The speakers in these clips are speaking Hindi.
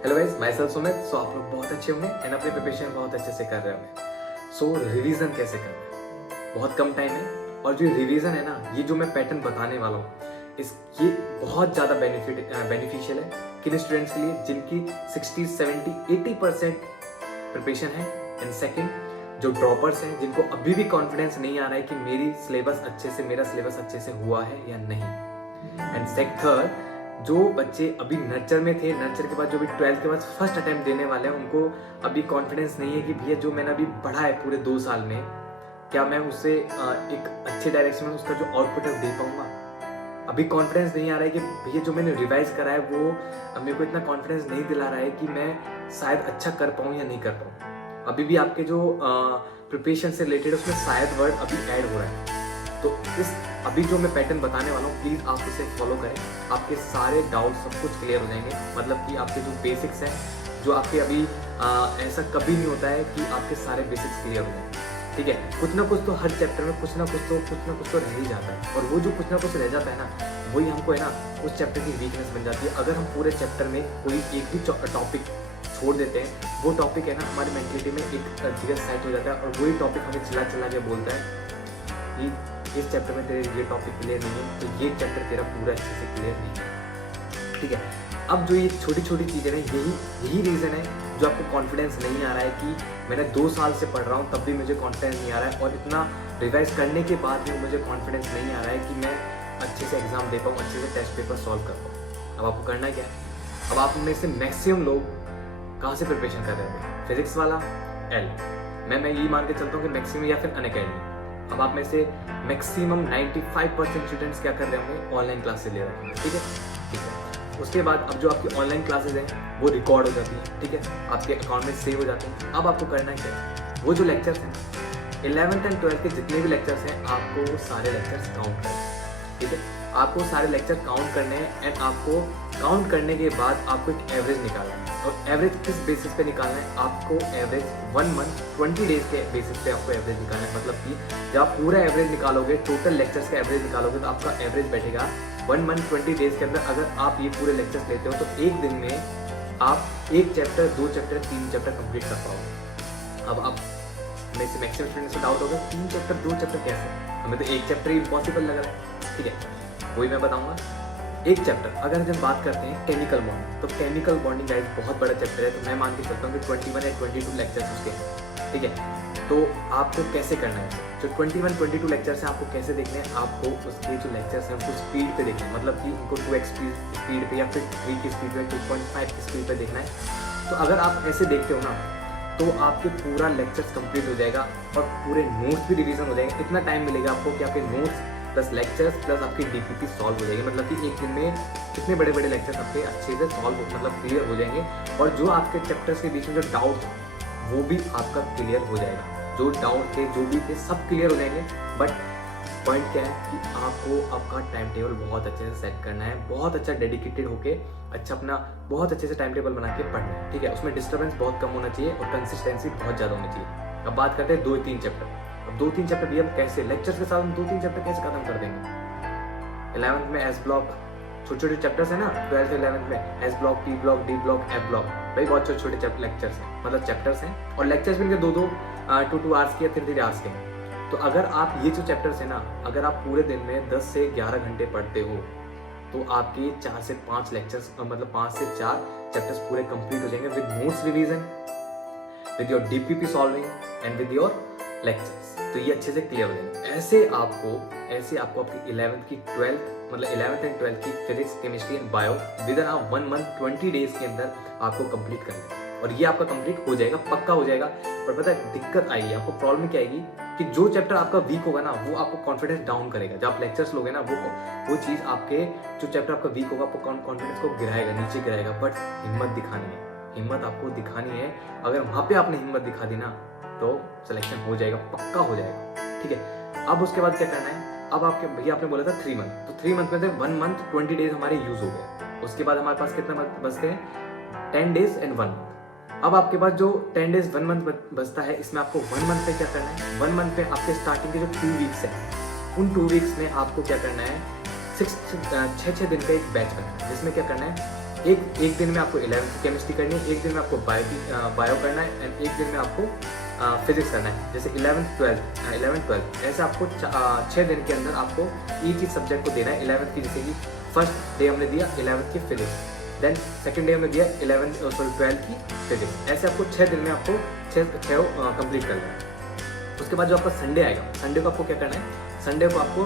Hello guys, myself Sumit. So आप लोग बहुत अच्छे होंगे एंड अपने प्रिपरेशन बहुत अच्छे से कर रहे होंगे। सो रिवीजन कैसे करना है, बहुत कम टाइम है और जो रिवीजन है ना, ये जो मैं पैटर्न बताने वाला हूँ ये बहुत ज़्यादा बेनिफिशियल है किन स्टूडेंट्स के लिए जिनकी 60, 70, 80% प्रिपरेशन है। एंड सेकेंड, जो ड्रॉपर्स हैं जिनको अभी भी कॉन्फिडेंस नहीं आ रहा है कि मेरा सिलेबस अच्छे से हुआ है या नहीं। एंड थर्ड, जो बच्चे अभी नर्चर में थे, नर्चर के बाद जो भी 12th के बाद फर्स्ट अटेम्प्ट देने वाले हैं, उनको अभी कॉन्फिडेंस नहीं है कि भैया जो मैंने अभी पढ़ा है पूरे 2 साल में, क्या मैं उससे एक अच्छे डायरेक्शन में उसका जो आउटपुट है दे पाऊंगा। अभी कॉन्फिडेंस नहीं आ रहा है कि भैया जो मैंने रिवाइज करा है वो मेरे को इतना कॉन्फिडेंस नहीं दिला रहा है कि मैं शायद अच्छा कर पाऊँ या नहीं कर पाऊँ। अभी भी आपके जो प्रिपरेशन से रिलेटेड उसमें शायद वर्ड अभी ऐड हो रहा है। तो इस अभी जो मैं पैटर्न बताने वाला हूँ, प्लीज़ आप उसे फॉलो करें, आपके सारे डाउट सब कुछ क्लियर हो जाएंगे। मतलब कि आपके जो बेसिक्स हैं, जो आपके अभी ऐसा कभी नहीं होता है कि आपके सारे बेसिक्स क्लियर हो जाएंगे। ठीक है, कुछ ना कुछ तो हर चैप्टर में कुछ ना कुछ तो रह ही जाता है, और वो जो कुछ ना कुछ रह जाता है ना, वही हमको है ना उस चैप्टर की वीकनेस बन जाती है। अगर हम पूरे चैप्टर में कोई एक भी टॉपिक छोड़ देते हैं, वो टॉपिक है ना हमारी मेंटलिटी में एक जगह सेट हो जाता है, और वही टॉपिक हमें चिल्ला चिल्ला के बोलता है कि इस चैप्टर में तेरे ये टॉपिक क्लियर नहीं है, तो ये चैप्टर तेरा पूरा अच्छे से क्लियर नहीं है। ठीक है, अब जो ये छोटी छोटी चीज़ें हैं, यही रीज़न है जो आपको कॉन्फिडेंस नहीं आ रहा है कि मैंने 2 साल से पढ़ रहा हूँ तब भी मुझे कॉन्फिडेंस नहीं आ रहा है, और इतना रिवाइज करने के बाद भी मुझे कॉन्फिडेंस नहीं आ रहा है कि मैं अच्छे से एग्जाम दे पाऊँ, अच्छे से टेस्ट पेपर सॉल्व कर पाऊँ। अब आपको करना क्या है, अब आप में से मैक्सिमम लोग कहाँ से प्रिपरेशन कर रहे होंगे? फिजिक्स वाला एल, मैं यही मान के चलता हूँ कि मैक्सिमम या फिर अनअकैडमी। अब आप में से मैक्सिमम 95% स्टूडेंट्स क्या कर रहे होंगे? ऑनलाइन क्लासेस ले रहे होंगे। ठीक है, उसके बाद अब जो आपकी ऑनलाइन क्लासेस हैं वो रिकॉर्ड हो जाती हैं। ठीक है, आपके अकाउंट में सेव हो जाते हैं। अब आपको करना क्या है, वो जो लेक्चर्स हैं 11th एंड 12th के जितने भी लेक्चर्स हैं, आपको वो सारे लेक्चर्स काउंट करने हैं। ठीक है, आपको सारे लेक्चर काउंट करने हैं, एंड आपको काउंट करने के बाद आपको एक एवरेज निकालना है। और एवरेज किस बेसिस पे निकालना है? आपको एवरेज 1 मंथ 20 डेज के बेसिस पे आपको एवरेज निकालना है। मतलब कि जब आप पूरा एवरेज निकालोगे, टोटल लेक्चर्स का एवरेज निकालोगे, तो आपका एवरेज बैठेगा 1 मंथ 20 डेज के अंदर। अगर आप ये पूरे लेक्चर्स लेते हो तो एक दिन में आप 1 चैप्टर, 2 चैप्टर, 3 चैप्टर कंप्लीट कर पाओगे। अब आप में से मैक्सिमम स्टूडेंट्स को डाउट होगा 3 चैप्टर 2 चैप्टर कैसे? हमें तो 1 चैप्टर ही इम्पॉसिबल लग रहा है। ठीक है, वही मैं बताऊंगा। एक चैप्टर, अगर हम बात करते हैं केमिकल बॉन्डिंग, तो केमिकल बॉन्डिंग गाइस बहुत बड़ा चैप्टर है, तो मैं मान के चलता हूँ कि 21 या 22 लेक्चर्स उसके हैं। ठीक है, तो आपको कैसे करना है? जो 21, 22 लेक्चर्स हैं, आपको कैसे देखने हैं? आपको उसके जो लेक्चर्स हैं उनको स्पीड पे देखना है, मतलब कि उनको 2x स्पीड पे या फिर 3 की स्पीड पे, 2.5 की स्पीड पे देखना है। तो अगर आप ऐसे देखते हो ना, तो आपके पूरा लेक्चर्स कंप्लीट हो जाएगा और पूरे नोट्स भी रिवीजन हो जाएंगे। इतना टाइम मिलेगा आपको कि आपके नोट्स प्लस लेक्चर्स प्लस आपकी डीपीपी सॉल्व हो जाएगी। मतलब कि एक दिन में कितने बड़े बड़े लेक्चर्स आपके अच्छे से मतलब क्लियर हो जाएंगे, और जो आपके चैप्टर्स के बीच में जो डाउट वो भी आपका क्लियर हो जाएगा। जो डाउट थे, जो भी थे, सब क्लियर हो जाएंगे। बट पॉइंट क्या है कि आपको आपका टाइम टेबल बहुत अच्छे से सेट करना है, बहुत अच्छा डेडिकेटेड होके अच्छा अपना बहुत अच्छे से टाइम टेबल बना के पढ़ना है। ठीक है, उसमें डिस्टर्बेंस बहुत कम होना चाहिए और कंसिस्टेंसी बहुत ज़्यादा होनी चाहिए। अब बात करते हैं 2-3 चैप्टर। अब 2-3 चैप्टर भी हम कैसे लेक्चर्स के साथ 2-3 चैप्टर कैसे खत्म कर देंगे? 11th में एस ब्लॉक, छोटे छोटे चैप्टर्स है ना, 12th 11th में S block, P block, D block, F block, भाई बहुत छोटे छोटे लेक्चर्स हैं, मतलब चैप्टर्स हैं, और लेक्चर्स भी इनके 2-2 2 आवर्स के या 3 आवर्स के हैं। तो अगर आप ये जो चैप्टर्स है ना, अगर आप पूरे दिन में 10 से 11 घंटे पढ़ते हो, तो आपके 4 से 5 लेक्चर्स, मतलब 5 से 4 चैप्टर्स पूरे कंप्लीट हो जाएंगे with notes revision, with your DPP solving and with your lectures. तो ये अच्छे से क्लियर हो जाएंगे। ऐसे आपको आपकी 11th की 12th, मतलब 11th एंड 12th की physics, chemistry and bio with in 1 month 20 days के अंदर आपको कंप्लीट करना है, और ये आपका कंप्लीट हो जाएगा, पक्का हो जाएगा। पर पता है दिक्कत आएगी आपको, प्रॉब्लम क्या आएगी कि जो चैप्टर आपका वीक होगा ना, वो आपको कॉन्फिडेंस डाउन करेगा। जब आप लेक्चर्स लोगे ना, वो चीज़ आपके जो चैप्टर आपका वीक होगा, आपको कॉन्फिडेंस को गिराएगा, नीचे गिराएगा। बट हिम्मत दिखानी है, हिम्मत आपको दिखानी है। अगर वहाँ पे आपने हिम्मत दिखा दी ना, तो सिलेक्शन हो जाएगा, पक्का हो जाएगा। ठीक है, अब उसके बाद क्या करना है? अब आपके भैया आपने बोला था 3 मंथ, तो 3 मंथ में से 1 मंथ 20 डेज हमारे यूज हो गए। उसके बाद हमारे पास कितना बचते हैं? 10 डेज एंड 1 मंथ। अब आपके पास जो 10 डेज 1 मंथ बचता है, इसमें आपको 1 मंथ पे क्या करना है? 1 मंथ पे आपके स्टार्टिंग के जो 2 वीक्स है, उन 2 वीक्स में आपको क्या करना है? 6 दिन का एक बैच करना है, जिसमें क्या करना है? एक दिन में आपको 11th की केमिस्ट्री करनी है, एक दिन में आपको बायो करना है एंड एक दिन में आपको फिजिक्स करना है। जैसे 11th 12th ऐसे आपको 6 दिन के अंदर आपको एक ही सब्जेक्ट को देना है। 11th की जैसे कि फर्स्ट डे हमने दिया 11th की फिजिक्स, देन सेकंड डे हमने दिया 12th की फिजिक्स। ऐसे आपको 6 दिन में आपको 6 कंप्लीट करना है। उसके बाद जो आपका संडे आएगा, संडे को आपको क्या करना है, संडे को आपको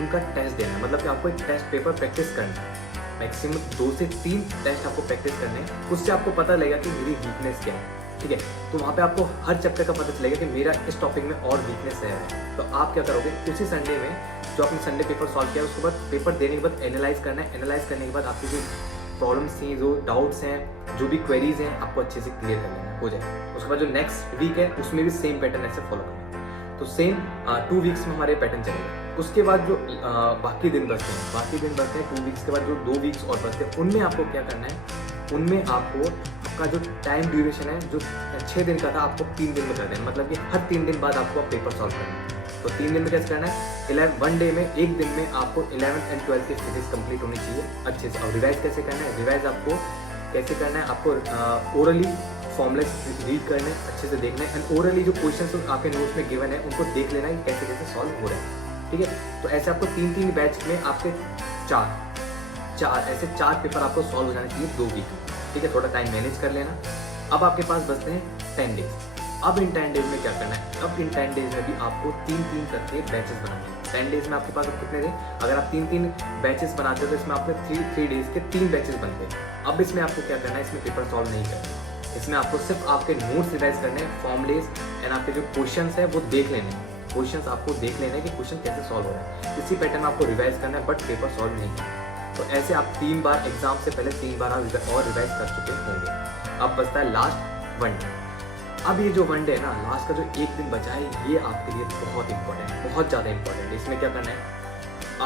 उनका टेस्ट देना है, मतलब कि आपको एक टेस्ट पेपर प्रैक्टिस करना है। मैक्सिमम 2 से 3 टेस्ट आपको प्रैक्टिस करने हैं। उससे आपको पता लगेगा कि मेरी वीकनेस क्या है, ठीक है। तो वहाँ पे आपको हर चैप्टर का पता चलेगा कि मेरा इस टॉपिक में और वीकनेस है। तो आप क्या करोगे, उसी संडे में जो आपने संडे पेपर सॉल्व किया उसके बाद पेपर देने के बाद एनालाइज करना है। एनालाइज करने के बाद आपकी जो प्रॉब्लम्स थी, जो डाउट्स हैं, जो भी क्वेरीज हैं, आपको अच्छे से क्लियर कर लेना हो जाए। उसके बाद जो नेक्स्ट वीक है उसमें भी सेम पैटर्न ऐसे फॉलो करना है। तो सेम 2 वीक्स में हमारे पैटर्न चलेगा। उसके बाद जो बाकी दिन बचते हैं 2 वीक्स के बाद जो 2 वीक्स और बचते हैं, उनमें आपको क्या करना है, उनमें आपको आपका जो टाइम ड्यूरेशन है जो 6 दिन का था आपको 3 दिन में कर देना, मतलब कि हर 3 दिन बाद आपको पेपर सॉल्व करना है। तो 3 दिन में कैसे करना है, 1 डे में, एक दिन में आपको 11th एंड 12th की फिजिक्स कंप्लीट होनी चाहिए अच्छे से। और रिवाइज कैसे करना है, रिवाइज आपको कैसे करना है, आपको ओरली फॉर्मुलेस रीड करने हैं, अच्छे से देखना है एंड ओरली जो क्वेश्चन आपके नोट्स में गिवन है उनको देख लेना है कैसे कैसे सॉल्व हो रहे हैं, ठीक है। तो ऐसे आपको 3 बैच में आपके 4 पेपर आपको सॉल्व हो जाने चाहिए 2 वीक, ठीक है। थोड़ा टाइम मैनेज कर लेना। अब आपके पास बचते हैं 10 डेज। अब इन 10 डेज में क्या करना है, अब इन 10 डेज में भी आपको 3 करके बैचेस बनाने हैं। 10 डेज में आपके पास कितने दिन, अगर आप 3 बैचेस बनाते हो तो इसमें आपके 3 डेज के 3 बैचेस बनते हैं। अब इसमें आपको क्या करना है, इसमें पेपर सॉल्व नहीं करना है, इसमें आपको सिर्फ आपके नोट्स रिवाइज करने हैं, फॉर्मुलेज एंड आपके जो क्वेश्चंस है वो देख लेने हैं। क्वेश्चंस आपको देख लेने हैं कि क्वेश्चन कैसे सॉल्व हो रहा है, इसी पैटर्न में आपको रिवाइज करना है, बट पेपर सॉल्व नहीं करना। तो ऐसे आप 3 बार एग्जाम से पहले 3 बार आप और रिवाइज कर चुके होंगे। अब बचता है लास्ट 1 डे। अब ये जो 1 डे है ना, लास्ट का जो 1 दिन बचा है, ये आपके लिए बहुत इंपॉर्टेंट है, बहुत ज़्यादा इंपॉर्टेंट है। इसमें क्या करना है,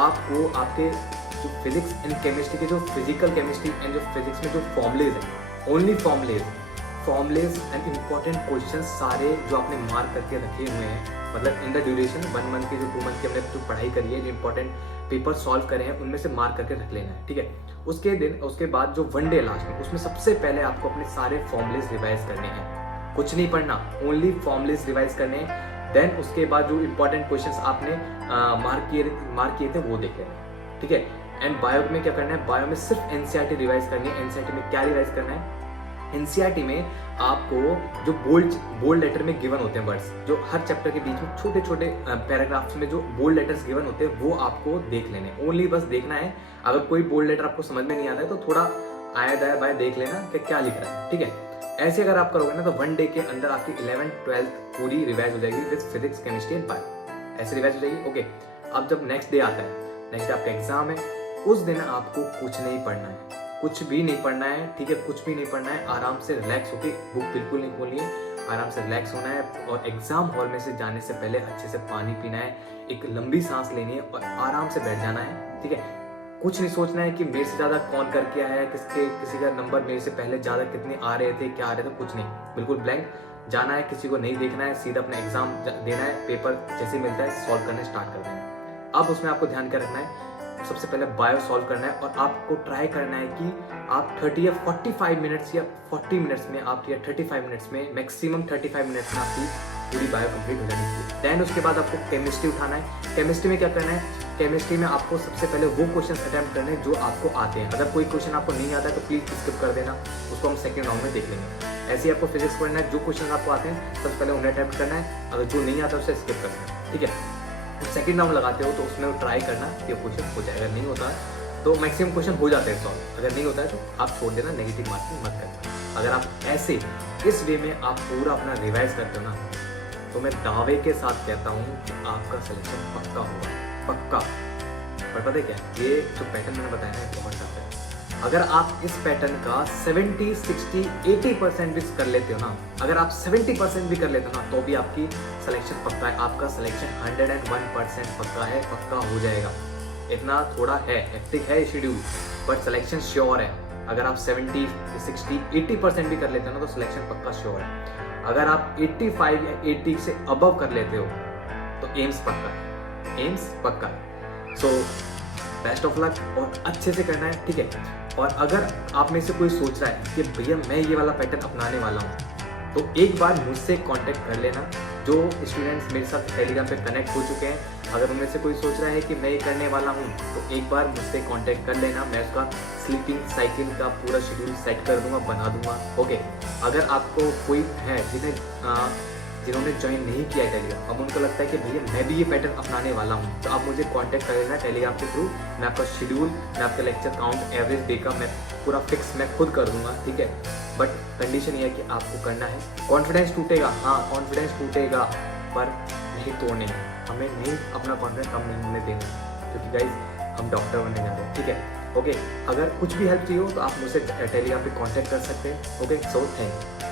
आपको आपके जो फिजिक्स एंड केमिस्ट्री के जो फिजिकल केमिस्ट्री एंड जो फिजिक्स में जो फॉर्मुलेज है, only formulas and important question सारे जो आपने मार्क करके रखे हुए हैं, मतलब इन द ड्यूरेशन 1 मंथ की जो 2 मंथ की हमने जो पढ़ाई करी है, जो इंपॉर्टेंट पेपर सॉल्व करे हैं, उनमें से मार्क करके रख लेना है, ठीक है। उसके बाद जो 1 डे लास्ट में, उसमें सबसे पहले आपको अपने सारे फॉर्मुलेज रिवाइज करने हैं, कुछ नहीं पढ़ना, ओनली फॉर्मुलेज रिवाइज करने हैं। देन उसके बाद जो इंपॉर्टेंट क्वेश्चंस आपने मार्क किए थे वो देख लेना, ठीक है। एंड बायो में क्या करना है, बायो में सिर्फ एनसीईआरटी रिवाइज करनी है। एनसीईआरटी में क्या रिवाइज करना है, एनसीईआरटी में आपको जो बोल्ड लेटर में गिवन होते हैं वर्ड्स, जो हर चैप्टर के बीच में छोटे छोटे पैराग्राफ्स में जो बोल्ड लेटर्स गिवन होते हैं वो आपको देख लेने, ओनली बस देखना है। अगर कोई बोल्ड लेटर आपको समझ में नहीं आता है तो थोड़ा आया दाया बाया देख लेना कि क्या लिख रहा है, ठीक है। ऐसे अगर आप करोगे ना तो 1 डे के अंदर आपकी 11th 12th पूरी रिवाइज हो जाएगी with physics chemistry and bio, ऐसे रिवाइज हो जाएगी, ओके। अब जब नेक्स्ट डे आता है, नेक्स्ट डे आपका एग्जाम है, उस दिन आपको कुछ नहीं पढ़ना है, कुछ भी नहीं पढ़ना है, ठीक है, कुछ भी नहीं पढ़ना है। आराम से रिलैक्स होकर, बुक बिल्कुल नहीं खोलनी है, आराम से रिलैक्स होना है और एग्जाम हॉल में से जाने से पहले अच्छे से पानी पीना है, एक लंबी सांस लेनी है और आराम से बैठ जाना है, ठीक है। कुछ नहीं सोचना है कि मेरे से ज़्यादा कौन कर किया है, किसी का नंबर मेरे से पहले ज़्यादा कितने आ रहे थे, क्या आ रहे थे, कुछ नहीं, बिल्कुल ब्लैंक जाना है, किसी को नहीं देखना है, सीधा अपना एग्जाम देना है, पेपर जैसे मिलता है सॉल्व करने स्टार्ट कर देना है। अब उसमें आपको ध्यान क्या रखना है, सबसे पहले बायो सॉल्व करना है और आपको ट्राई करना है कि आप 30 या 45 मिनट्स या 40 मिनट्स में आप, या 35 मिनट्स में, मैक्सिमम 35 मिनट्स में आपकी पूरी बायो कंप्लीट हो जानी चाहिए। देन उसके बाद आपको केमिस्ट्री उठाना है। केमिस्ट्री में क्या करना है, केमिस्ट्री में आपको सबसे पहले वो क्वेश्चन अटेम्प्ट करने हैं जो आपको आते हैं। अगर कोई क्वेश्चन आपको नहीं आता है तो प्लीज स्किप कर देना, उसको हम सेकंड राउंड में देख लेंगे। ऐसे ही आपको फिजिक्स पढ़ना है, जो क्वेश्चन आपको आते हैं सबसे पहले उन्हें अटेम्प्ट करना है, अगर जो नहीं आता उसे स्किप करना है, ठीक है। सेकंड राउंड लगाते हो तो उसमें ट्राई करना कि क्वेश्चन हो जाए, अगर नहीं होता है तो मैक्सिमम क्वेश्चन हो जाते हैं सॉल्व, अगर नहीं होता है तो आप छोड़ देना, नेगेटिव मार्किंग मत करना। अगर आप ऐसे इस वे में आप पूरा अपना रिवाइज करते हो ना, तो मैं दावे के साथ कहता हूँ कि आपका सिलेक्शन पक्का होगा, पक्का। पर पता है क्या, ये जो पैटर्न मैंने बताया ना बहुत टफ है। अगर आप इस पैटर्न का 70, 60, 80% भी कर लेते हो ना, अगर आप 70% भी कर लेते हो ना, तो भी आपकी सिलेक्शन पक्का है, आपका सिलेक्शन 101% पक्का है, पक्का हो जाएगा। इतना थोड़ा है, हेक्टिक है शेड्यूल, बट सिलेक्शन श्योर है। अगर आप 70, 60, 80% भी कर लेते हो ना तो सिलेक्शन पक्का श्योर है। अगर आप 85 या 80 से अबव कर लेते हो तो एम्स पक्का है, एम्स पक्का है। सो बेस्ट ऑफ लक और अच्छे से करना है, ठीक है। और अगर आप में से कोई सोच रहा है कि भैया मैं ये वाला पैटर्न अपनाने वाला हूँ, तो एक बार मुझसे कांटेक्ट कर लेना। जो स्टूडेंट्स मेरे साथ टेलीग्राम पे कनेक्ट हो चुके हैं, अगर उनमें से कोई सोच रहा है कि मैं ये करने वाला हूँ, तो एक बार मुझसे कांटेक्ट कर लेना। मैं उसका स्लीपिंग साइकिल का पूरा शेड्यूल सेट कर दूंगा, बना दूंगा, ओके। अगर आपको कोई है जिन्होंने ज्वाइन नहीं किया है टेलीग्राम, अब उनको लगता है कि भैया मैं भी ये पैटर्न अपनाने वाला हूँ, तो आप मुझे कांटेक्ट कर लेना टेलीग्राम के थ्रू। मैं आपका शेड्यूल, मैं आपका लेक्चर काउंट, एवरेज डे का मैं पूरा फिक्स मैं खुद कर दूंगा, ठीक है। बट कंडीशन ये है कि आपको करना है। कॉन्फिडेंस टूटेगा, हाँ कॉन्फिडेंस टूटेगा, पर नहीं तोड़ने, हमें नहीं अपना कॉन्फिडेंस कम नहीं होने देना, क्योंकि गाइज हम डॉक्टर बनने जा रहे हैं, ठीक है। ओके, अगर कुछ भी हेल्प चाहिए हो तो आप मुझसे टेलीग्राम पे कांटेक्ट कर सकते हैं, ओके। So thank you.